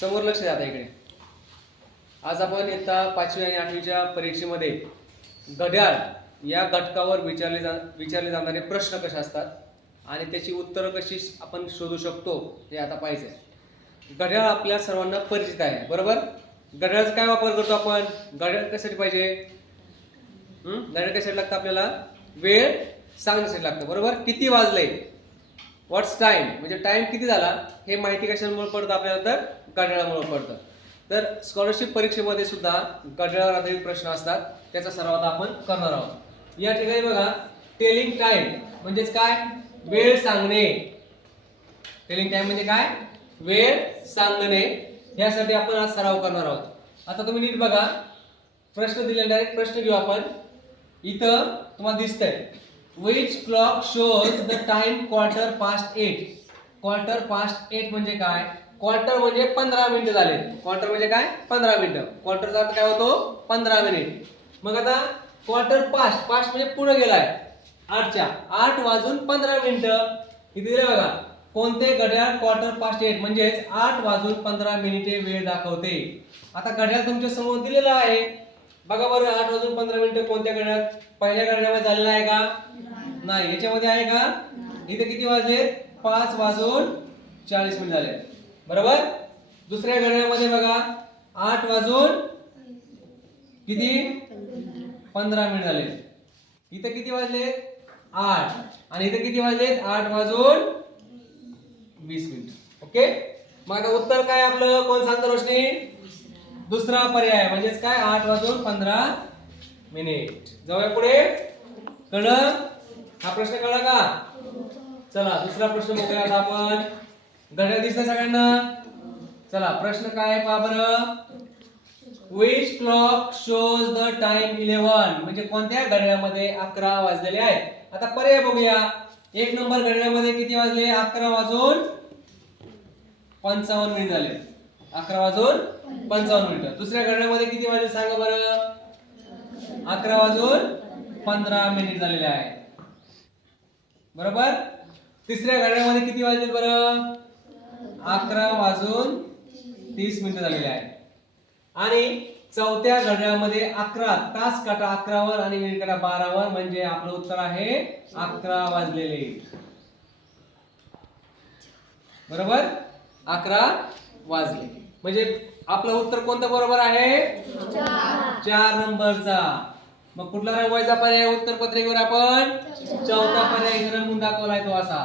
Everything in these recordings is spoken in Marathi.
समोर लक्ष द्या आता इकडे. आज आपण इयत्ता 5वी आणि 8वीच्या परीक्षेमध्ये घड्याळ या घटकावर विचारले जाणारे प्रश्न कसे असतात आणि त्याची उत्तरं कशी आपण शोधू शकतो हे आता पाहायचं आहे. घड्याळ आपल्या सर्वांना परिचित आहे, बरोबर. घड्याळाचा काय वापर करतो आपण? घड्याळ कशासाठी पाहिजे? घड्याळ कशासाठी लागतं आपल्याला? वेळ सांगण्यासाठी लागतं, बरोबर. किती वाजले, व्हॉट्स टाइम, म्हणजे टाइम किती झाला हे माहिती कशामुळे पडतं आपल्याला? तर घड्याळामुळे पडतं. तर स्कॉलरशिप परीक्षेमध्ये सुद्धा घड्याळावर आधारित प्रश्न असतात, त्याचा सराव आता आपण करणार आहोत. या ठिकाणी बघा, टेलिंग टाइम म्हणजेच काय? वेळ सांगणे. टेलिंग टाइम म्हणजे काय? वेळ सांगणे. यासाठी आपण आज सराव करणार आहोत. आता तुम्ही नीट बघा, प्रश्न दिलेला डायरेक्ट प्रश्न घेऊ आपण. इथं तुम्हाला दिसतंय, which clock shows the time 8:15. 8:15 म्हणजे काय? क्वार्टर म्हणजे 15 मिनिटं झाले. क्वार्टर म्हणजे काय? 15 मिनिटं. क्वार्टरचा अर्थ काय होतो? 15 मिनिट. मग आता क्वार्टर पास्ट, पास्ट म्हणजे पुढे गेलाय 8च्या. 8:15 इथे दिले बघा, कोणते घड्याळ 8:15 म्हणजेच 8:15 वेळ दाखवते. आता घड्याळ तुमच्या समोर दिलेला आहे, बघा बरं. 8:15 कोणत्या घड्याळात? पहिल्या घड्याळामध्ये झालेला आहे का? नाही. याच्यामध्ये आहे का? इथे किती वाजले? 5:40 झाले, बरोबर. दुसऱ्या घड्याळामध्ये बघा, 8:15 झाले. इथे किती वाजले? 8. आणि इथे किती वाजले? 8:20. ओके. मग आता उत्तर काय आपलं? कोण सांगतं रोशनी? दुसरा पर्याय म्हणजेच काय? 8:15. जाऊया पुढे. कळलं? हा प्रश्न कळला का? चला दुसरा प्रश्न बघूया आता आपण. घड्याळ दिसतंय सगळ्यांना? चला प्रश्न काय आहे पहा बरं. Which clock shows the time 11. म्हणजे कोणत्या घड्याळामध्ये 11 वाजलेले आहेत? आता पर्याय बघूया. 1 नंबर घड्याळामध्ये किती वाजले? 11:55 झाले. 11:55. दुसऱ्या घड्याळामध्ये किती वाजले सांगा बरं? 11:15 झालेले आहे, बरोबर. तिसऱ्या घड्याळामध्ये किती वाजले बरं? 11:30 झालेले आहे. आणि चौथ्या घड्याळामध्ये 11 तास काटा 11 वर आणि मिनिट काटा 12 वर, म्हणजे आपलं उत्तर आहे 11 वाजलेले, बरोबर. 11 वाजले म्हणजे आपलं उत्तर कोणतं बरोबर आहे? 4 नंबरचा. मग कुठला रंगवायचा पर्याय उत्तर पत्रिकेवर? आपण चौथा पर्याय रंगवून दाखवलाय तो असा.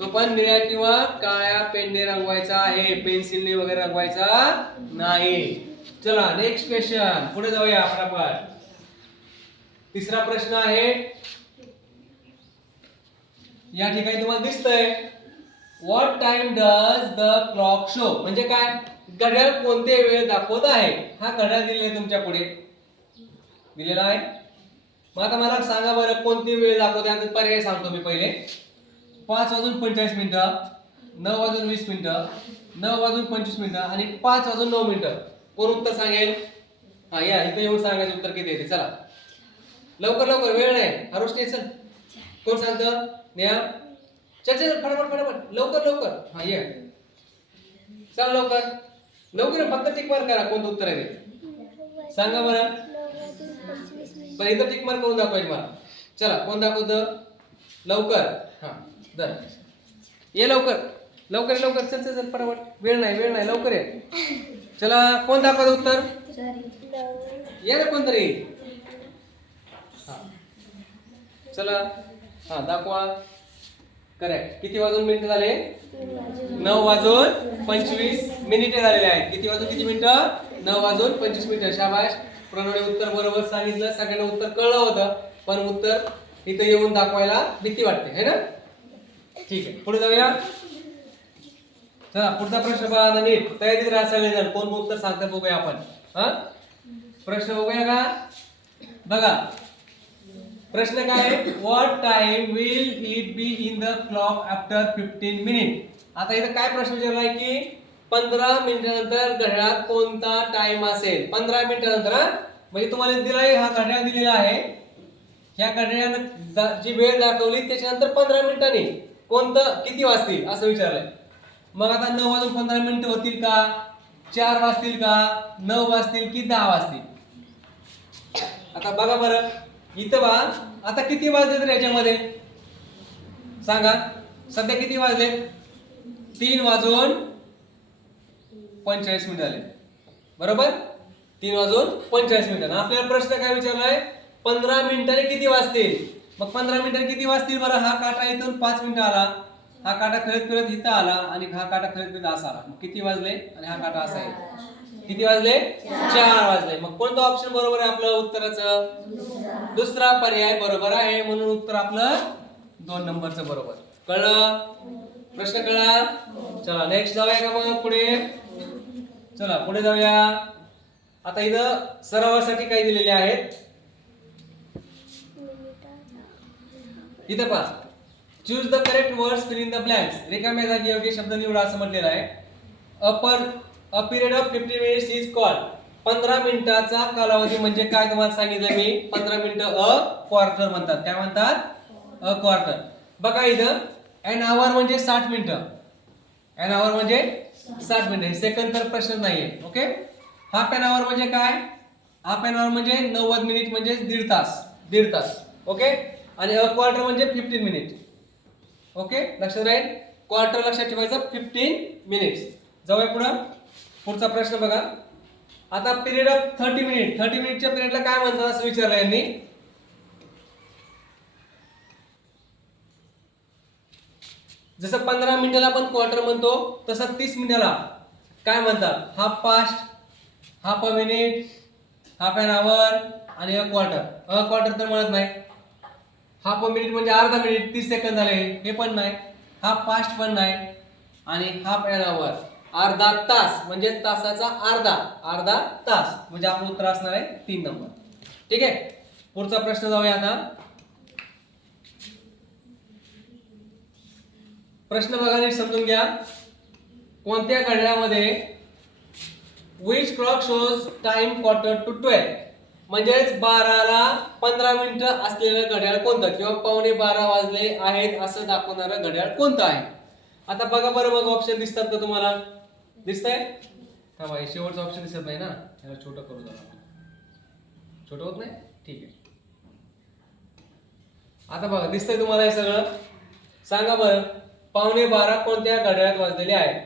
तो पण निळ्या किंवा काळ्या पेनने रंगवायचा आहे, पेन्सिलने वगैरे रंगवायचा नाही. चला नेक्स्ट क्वेश्चन, पुढे जाऊया फटाफट. तिसरा प्रश्न आहे, या ठिकाणी तुम्हाला दिसतंय, what time does the clock show. म्हणजे काय? घड्याळ कोणते वेळ दाखवत आहे. हा घड्याळ दिलेला तुमच्या पुढे दिलेला आहे. मग आता मला सांगा बरं, कोणती वेळ दाखवते? आता पर्याय सांगतो मी पहिले. 5:45, 9:20, 9:25 आणि 5:09. कोण उत्तर सांगेल? हा या इथे येऊन सांगायचं उत्तर किती येते. चला लवकर लवकर, वेळ नाही. हरुष्टे चल, कोण सांगतं? न्या चल चल फटाफट फटाफट, लवकर लवकर. हा ये, चल लवकर लवकर, फक्त टिक मार्क करा कोणतं उत्तर आहे ते सांगा बरं. पण इथं टिक मार्क करून दाखवायचे मला. चला कोण दाखवतं? लवकर. हा दर ये, लवकर लवकर लवकर, चल चल चल फटाफट, वेळ नाही लवकर ये. चला कोण दाखवतं उत्तर? ये ना कोणतरी. हा चला, हा दाखवा. करेक्ट. किती वाजून मिनिटं झाले? 9:25 झालेले आहेत. किती वाजून किती मिनिटं? 9:25. शाबाश, प्रणवने उत्तर बरोबर सांगितलं. सगळ्यांना उत्तर कळलं होतं, पण उत्तर इथं येऊन दाखवायला भीती वाटते, है ना? ठीक आहे, पुढे जाऊया. चला पुढचा प्रश्न बघा नीट, तयारीत राहा सगळेजण. कोण उत्तर सांगतात बघूया आपण. हा प्रश्न बघूया का? बघा प्रश्न काय आहे, what time will it be in the clock after 15 minute. आता इथं काय प्रश्न विचारलाय की 15 मिनिटानंतर घड्याळात कोणता टाइम असेल? 15 मिनिटानंतर. म्हणजे तुम्हाला दिलाय, हा घड्याळ दिलेला आहे. ह्या घड्याळानं जी वेळ दाखवली त्याच्यानंतर 15 मिनिटांनी कोणतं किती वाजतील असं विचारलंय. मग आता 9:15 होतील का, 4 वाजतील का, 9 वाजतील की 10 वाजतील? आता बघा बरं इथं बा, आता किती वाजले तर याच्यामध्ये सांगा. सध्या किती वाजले? 3:45 झाले. बरोबर, 3:45. आपल्याला प्रश्न काय विचारलाय? 15 मिनिटांनी किती वाजतील? मग 15 मिनिटांनी किती वाजतील बरं? हा काटा इथून 5 मिनिटं आला, हा काटा फिरत फिरत इथं आला आणि हा काटा फिरत फिरत असा आला. मग किती वाजले? आणि हा काटा असा आहे, किती वाजले? 4 वाजले. मग कोणतं ऑप्शन बरोबर आहे आपलं उत्तराचं? दुसरा पर्याय बरोबर आहे, म्हणून उत्तर आपलं 2 नंबरचं बरोबर. कळलं? प्रश्न कळला? चला नेक्स्ट जाऊया का मग पुढे? चला पुढे जाऊया. आता इथं सरावासाठी काही दिलेले आहेत. इथं पहा, choose the correct words, fill in the blanks. रिकाम्या जागी योग्य शब्द निवडा असं म्हटलेलं आहे. A period of 50 minutes is called. 15 मिनिटाचा कालावधी म्हणजे काय तुम्हाला सांगितलं मी? 15 मिनिटं अ क्वार्टर म्हणतात. काय म्हणतात? A quarter. बघा इथं एन आवर म्हणजे 60 मिनिटं. एन आवर म्हणजे 60 मिनिटं. सेकंड तर प्रश्न नाहीये. ओके. हाफ एन आवर म्हणजे काय? हाफ एन आवर म्हणजे 90 मिनिट म्हणजे दीड तास. दीड तास. ओके. आणि अ क्वार्टर म्हणजे 15 मिनिट. ओके, लक्षात राहील. क्वार्टर लक्षात ठेवायचं, 15 मिनिट्स. जाऊया पुढे. पुढचा प्रश्न बघा. आता पिरियड ऑफ 30 मिनिट. 30 मिनिटच्या पिरियडला काय म्हणतात असं विचारलं यांनी. जसं 15 मिनिटाला आपण क्वार्टर म्हणतो, तसं 30 मिनिटाला काय म्हणतात? Half past, half a minute, half an hour आणि अ क्वार्टर. अ क्वार्टर तर म्हणत नाही. हाफ अ मिनिट म्हणजे अर्धा मिनिट, 30 सेकंद झाले, हे पण नाही. हाफ पास्ट पण नाही. आणि हाफ एन आवर अर्धा तास म्हणजे तासाचा अर्धा, अर्धा तास म्हणजे आपलं उत्तर असणार आहे 3 नंबर. ठीक आहे. पुढचा प्रश्न जाऊया आता. प्रश्न बघा नीट समजून घ्या. कोणत्या घड्याळामध्ये which clock shows time quarter to 12? म्हणजेच 12ला 15 मिनिटं असलेलं घड्याळ कोणतं, किंवा 11:15 वाजले आहेत असं दाखवणारं घड्याळ कोणतं आहे? आता बघा बरं, मग ऑप्शन दिसतात का तुम्हाला? दिसतंय का बाई? शेवटचं ऑप्शन दिसत नाही ना, याला छोटं करू द्या. छोटं होत नाही? ठीक आहे. आता बघा दिसतंय तुम्हाला हे सगळं? सांगा बरं, 11:15 कोणत्या घड्याळात वाजलेले आहेत?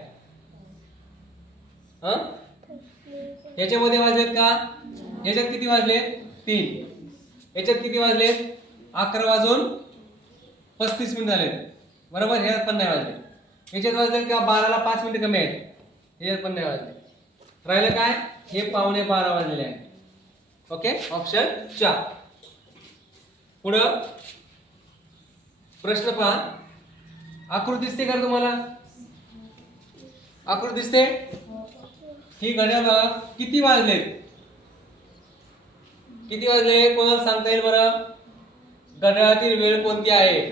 याच्यामध्ये वाजलेत का? याच्यात किती वाजलेत? 3. याच्यात किती वाजलेत? 11:35 झालेत. बरोबर, ह्यात पण नाही वाजले. याच्यात वाजलेत का? 12ला 5 मिनिटं कमी आहेत, ह्याच्यात पण नाही वाजले. राहिलं काय? हे 11:15 वाजलेले आहेत. Okay, option 4. पुढं प्रश्न पहा. आकृती दिसते का तुम्हाला? आकृती दिसते? ही घड्याळ बघा किती वाजले, किती वाजले कोणाला सांगता येईल बरं? घड्याळातील वेळ कोणती आहे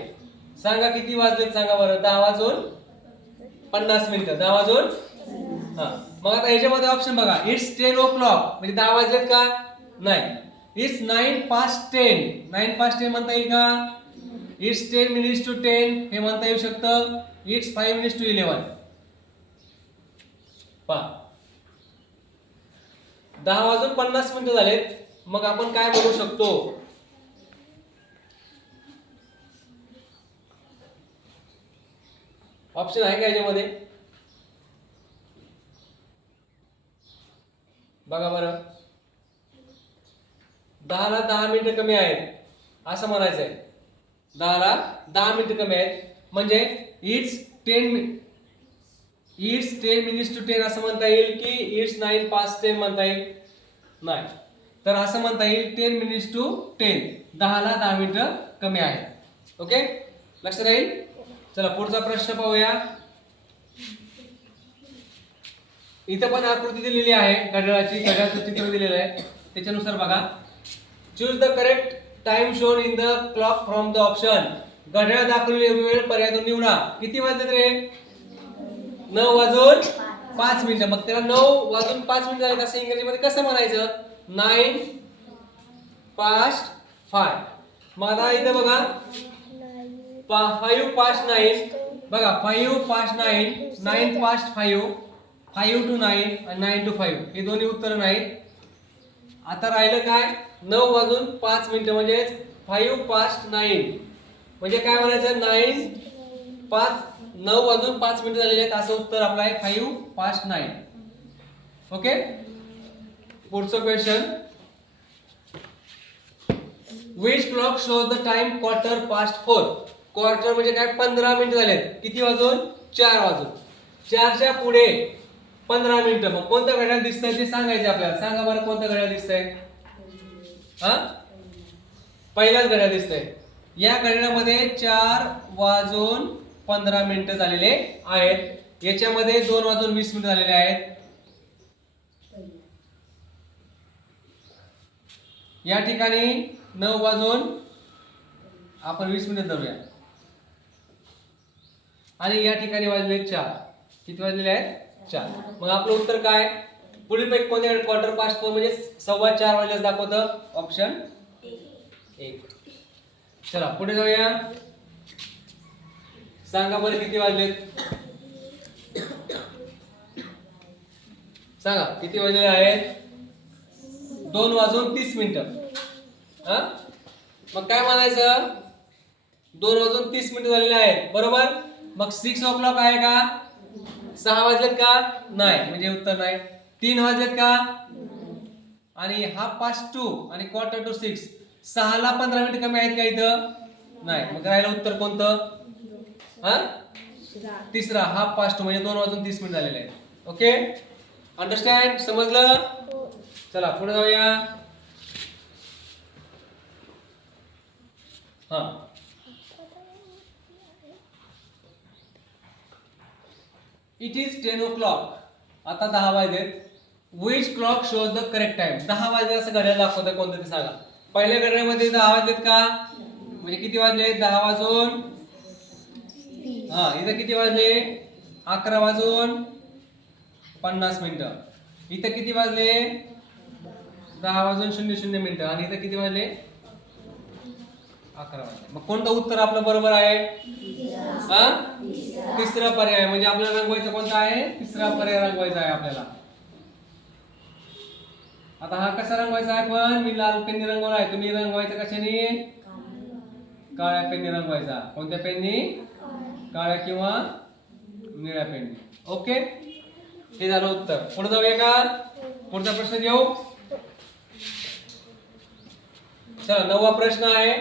सांगा. किती वाजलेत सांगा बरं? 10:50. 10 वाजून मग आता याच्यामध्ये ऑप्शन बघा. इट्स 10 o'clock म्हणजे 10 वाजलेत का? नाही. It's 9 past 10. 9 past 10 म्हणता येईल का? इट्स 10 minutes to 10 हे म्हणता येऊ शकतं. It's 5 minutes to 11. पहा 10:50 झालेत. मग आपण काय म्हणू शकतो? ऑप्शन आहे का याच्यामध्ये? बघा बरं. 10ला 10 मिनिटं कमी आहेत असं म्हणायचंय. 10ला 10 मिनिटं कमी आहेत म्हणजे इट्स 10 minutes to 10 असं म्हणता येईल की इट्स 9 past 10 म्हणता येईल? नाही. तर असं म्हणता येईल 10 minutes to 10. 10ला 10 मिनिटं कमी आहे. ओके, लक्षात राहील. चला पुढचा प्रश्न पाहूया. इथं पण आकृती दिलेली आहे घड्याळाची, घड्याळाचं चित्र दिलेलं आहे. त्याच्यानुसार बघा. Choose the correct time shown in the clock from the option. घड्याळ दाखवलेली वेळ पर्यायातून निवडा. किती वाजले रे? 9:05. मग त्याला 9:05 झाले असं इंग्रजीमध्ये कसं म्हणायचं? 9 past 5. मग आता इथं बघा 5 past 9 बघा 5 past 9, 9 past 5, 5 to 9 आणि 9 to 5 हे दोन्ही उत्तर नाहीत. आता राहिलं काय 9 वाजून 5 मिनिटं म्हणजे 5 past 9 म्हणजे काय म्हणायचं 9 वाजून 5 मिनिटं झालेले आहेत असं उत्तर आपलं आहे 5 past 9. ओके. पुढचं question which clock shows the time quarter past 4. Quarter म्हणजे काय 15 मिनिटं झालेत. किती वाजून 4 वाजून 4च्या पुढे 15 मिनिटं. मग कोणतं घड्याळ दिसतंय ते सांगायचं आपल्याला. सांगा बरं कोणतं घड्याळ दिसतंय. हा पहिलाच घड्याळ दिसतंय. या घड्याळामध्ये 4 वाजून 15 मिनिटं झालेले आहेत. याच्यामध्ये 2 वाजून 20 मिनिटं झालेले आहेत. या ठिकाणी 9 वाजून आपण 20 मिनिटं धरूया आणि या ठिकाणी वाजले 4. किती वाजलेले आहेत 4. मग आपलं उत्तर काय पुढील पैकी कोणते क्वार्टर पास्ट 4 म्हणजे 4:15 वाजल्यास दाखवतं. ऑप्शन 1. चला पुढे जाऊया. सांगा बरं किती वाजलेत. सांगा किती वाजलेले आहेत. 2 वाजून 30 मिनिटं. हा मग काय म्हणायचं 2 वाजून 30 मिनिटं झालेले आहेत बरोबर. मग 6 o'clock आहे का 6 वाजलेत का नाही म्हणजे उत्तर नाही. 3 वाजलेत का आणि 2:30 आणि 4:45 6 ला 15 मिनिटं कमी आहेत का इथं नाही. मग राहिलं उत्तर कोणतं हा तिसरा 2:30 म्हणजे 2 वाजून 30 मिनिटं झालेले आहेत. ओके अंडरस्टँड समजलं. चला पुढे जाऊया. हा इट इज 10 o'clock. आता 10 वाजलेत. which clock shows the correct time. 10 वाजले असं घड्याळ दाखवतं कोणतं ते सांगा. पहिल्या घड्याळामध्ये 10 वाजलेत का म्हणजे किती वाजले 10 वाजून इथं किती वाजले 11 वाजून 50 मिनिटं. इथं किती वाजले 10 वाजून 00 मिनिटं आणि इथं किती वाजले 11 वाजले. मग कोणतं उत्तर आपलं बरोबर आहे हा तिसरा पर्याय. म्हणजे आपल्याला रंगवायचं कोणता आहे तिसरा पर्याय रंगवायचा आहे आपल्याला. आता हा कसा रंगवायचा आहे पण मी लाल पेनने रंगवला आहे. तुम्ही रंगवायचं कशाने काळ्या पेनने रंगवायचा. कोणत्या पेनने काळ्या किंवा निळ्या पेनने. ओके हे झालं उत्तर. पुढे जाऊया का पुढचा प्रश्न घेऊ. चला 9वा प्रश्न आहे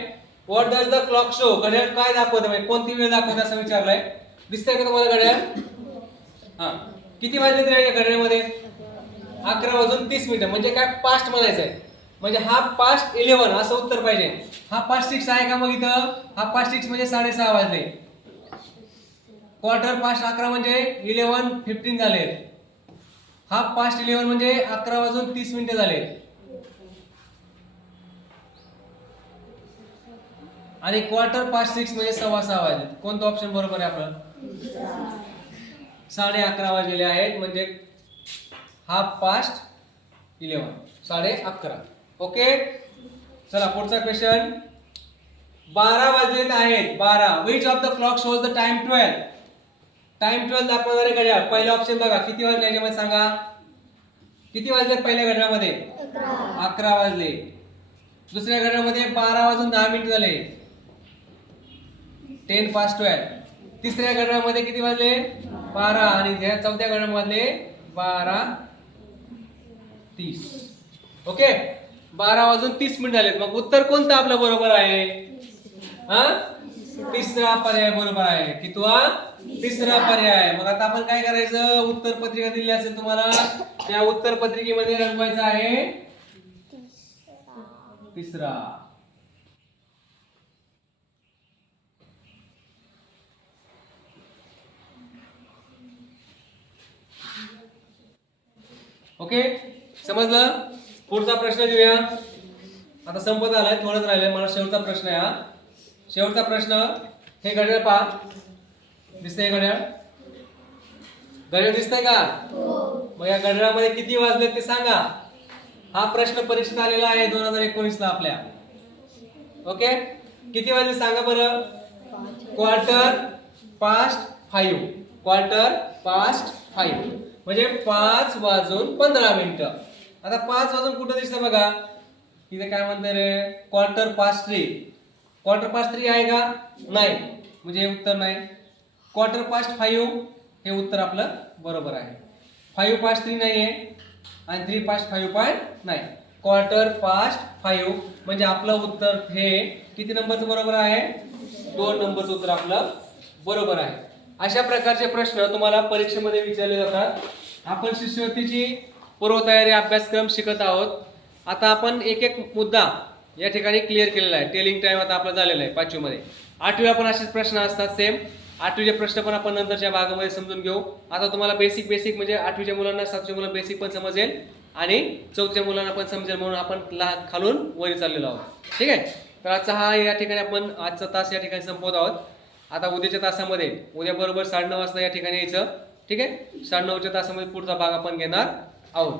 what does the clock show. घड्याळ काय दाखवतं म्हणजे कोणती वेळ दाखवते असं विचारलंय. दिसतंय का तुम्हाला घड्याळ. हा किती वाजले तरी घड्याळामध्ये 11 वाजून 30 मिनिटं म्हणजे काय पास्ट म्हणायचं आहे. म्हणजे 11:30 असं उत्तर पाहिजे. 6:30 आहे का मग इथं 6:30 म्हणजे 6:30 वाजले. 11:15 म्हणजे 11:15 झाले. 11:30 म्हणजे 11 वाजून 30 मिनिटं झाले. आणि 6:15 म्हणजे 6:15 वाजले. कोणतं ऑप्शन बरोबर आहे आपलं 11:30 वाजलेले आहेत म्हणजे 11:30 11:30. ओके चला पुढचा क्वेश्चन 12 वाजलेत आहेत 12. which of the clock shows the time 12. Time 12 दाखवणारे घड्याळ. पहिला ऑप्शन बघा किती वाजले याच्यामध्ये सांगा. किती वाजले पहिल्या घड्याळामध्ये 11 वाजले. दुसऱ्या घड्याळामध्ये 12 वाजून 10 मिनिटं झाले 10 past 12. तिसऱ्या घड्याळामध्ये किती वाजले 12 आणि चौथ्या घड्याळामध्ये 12:30. ओके 12 वाजून 30 मिनिट झालेत. मग उत्तर कोणतं आपलं बरोबर आहे हा तिसरा पर्याय बरोबर आहे. कितवा तिसरा पर्याय. मग आता आपण काय करायचं उत्तर पत्रिका दिली असेल तुम्हाला त्या उत्तर पत्रिकेमध्ये रंगवायचं आहे तिसरा. ओके समजलं. पुढचा प्रश्न घेऊया. आता संपत आलाय थोडंच राहिलंय. मला शेवटचा प्रश्न आहे हा. शेवटचा प्रश्न हे घड्याळ पहा. दिसतंय घड्याळ. घड्याळ दिसतंय का मग या घड्याळामध्ये किती वाजले ते सांगा. हा प्रश्न परीक्षेत आलेला आहे 2019 ला आपल्या. ओके किती वाजले सांगा बरं. 4:15 5:15 म्हणजे 5:15. आता 5 वाजून कुठं दिसतं बघा, इथे काय म्हणते रे, 3:15. 3:15 आहे का? नाही, म्हणजे हे उत्तर नाही. 5:15 हे उत्तर आपलं बरोबर आहे. 5:3 नाहीये आणि 3:5 पण नाही. 5:15 म्हणजे आपलं उत्तर हे किती नंबरचं बरोबर आहे? 2 नंबरचं उत्तर आपलं बरोबर आहे. अशा प्रकारचे प्रश्न तुम्हाला परीक्षेमध्ये विचारले जातात. आपण शिष्यवृत्तीची पूर्वतयारी अभ्यासक्रम शिकत आहोत. आता आपण एक एक मुद्दा या ठिकाणी क्लिअर केलेला आहे. टेलिंग टाइम आता आपला झालेला आहे 5वी मध्ये. 8वीला पण असेच प्रश्न असतात सेम. 8वीचे प्रश्न पण आपण नंतरच्या भागामध्ये समजून घेऊ. आता तुम्हाला बेसिक म्हणजे 8वीच्या मुलांना 7वीच्या मुलांना बेसिक पण समजेल आणि 4थीच्या मुलांना पण समजेल म्हणून आपण खालून वरी चाललेलो आहोत. ठीक आहे. तर आजचा या ठिकाणी आपण आजचा तास या ठिकाणी संपवत आहोत. आता उद्याच्या तासामध्ये उद्या बरोबर 9:30 वाजता या ठिकाणी यायचं. ठीक आहे. 9:30च्या तासामध्ये पुढचा भाग आपण घेणार आहोत.